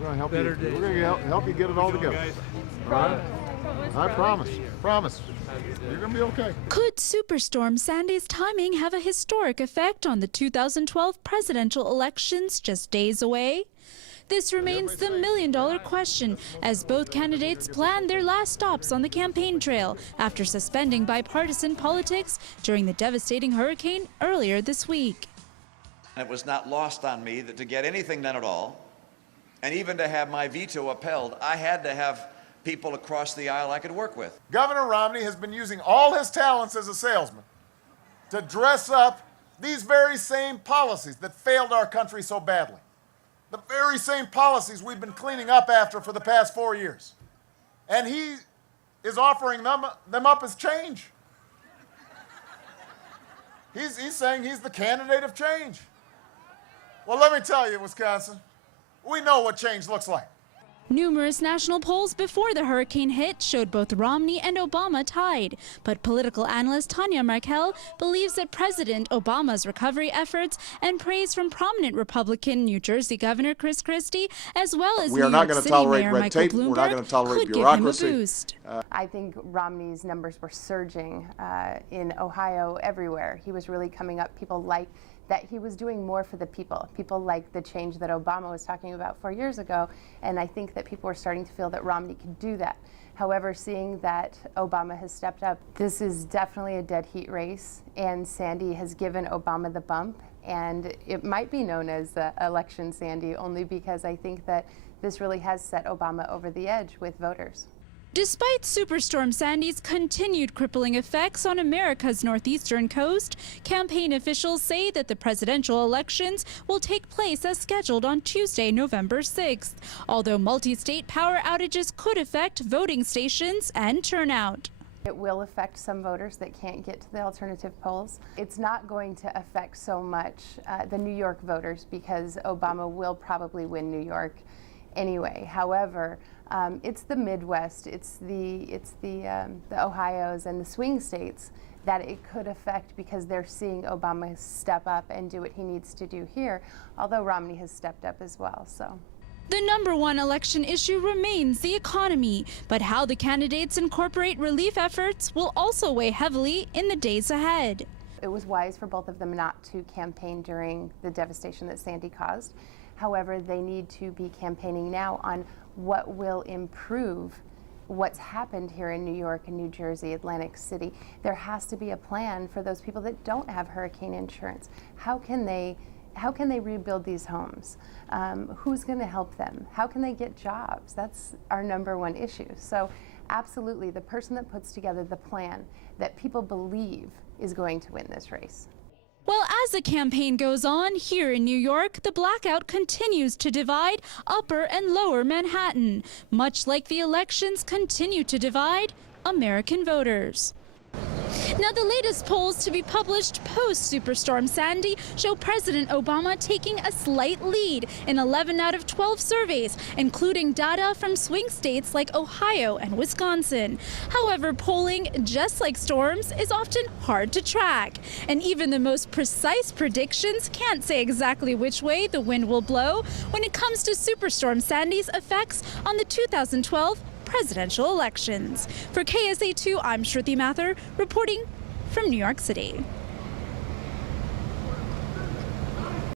We're going to help you. We're going to help you get it all together. All right? I promise. Promise. You're going to be okay. Could Superstorm Sandy's timing have a historic effect on the 2012 presidential elections just days away? This remains the million-dollar question as both candidates plan their last stops on the campaign trail after suspending bipartisan politics during the devastating hurricane earlier this week. It was not lost on me that to get anything done at all, and even to have my veto upheld, I had to have people across the aisle I could work with. Governor Romney has been using all his talents as a salesman to dress up these very same policies that failed our country so badly. The very same policies we've been cleaning up after for the past 4 years. And he is offering them up as change. He's saying he's the candidate of change. Well, let me tell you, Wisconsin, we know what change looks like. Numerous national polls before the hurricane hit showed both Romney and Obama tied, but political analyst Tanya Marchiol believes that President Obama's recovery efforts and praise from prominent Republican New Jersey Governor Chris Christie, as well as New York City Mayor Michael Bloomberg, could give him a boost. I think Romney's numbers were surging in Ohio, everywhere. He was really coming up. People liked that he was doing more for the people. People like the change that Obama was talking about 4 years ago, and I think that people were starting to feel that Romney could do that. However, seeing that Obama has stepped up, this is definitely a dead heat race, and Sandy has given Obama the bump, and it might be known as the election Sandy only because I think that this really has set Obama over the edge with voters. Despite Superstorm Sandy's continued crippling effects on America's northeastern coast, campaign officials say that the presidential elections will take place as scheduled on Tuesday, November 6th, although multi-state power outages could affect voting stations and turnout. It will affect some voters that can't get to the alternative polls. It's not going to affect so much the New York voters because Obama will probably win New York anyway. However, it's the Midwest, it's the Ohios and the swing states that it could affect because they're seeing Obama step up and do what he needs to do here, although Romney has stepped up as well. So. The number one election issue remains the economy, but how the candidates incorporate relief efforts will also weigh heavily in the days ahead. It was wise for both of them not to campaign during the devastation that Sandy caused. However, they need to be campaigning now on what will improve what's happened here in New York and New Jersey, Atlantic City. There has to be a plan for those people that don't have hurricane insurance. How can they rebuild these homes? Who's going to help them? How can they get jobs? That's our number one issue. So absolutely, the person that puts together the plan that people believe is going to win this race. Well, as the campaign goes on here in New York, the blackout continues to divide Upper and Lower Manhattan, much like the elections continue to divide American voters. Now, the latest polls to be published post-Superstorm Sandy show President Obama taking a slight lead in 11 out of 12 surveys, including data from swing states like Ohio and Wisconsin. However, polling, just like storms, is often hard to track. And even the most precise predictions can't say exactly which way the wind will blow when it comes to Superstorm Sandy's effects on the 2012 presidential elections. For KSA2, I'm Shruti Mathur, reporting from New York City.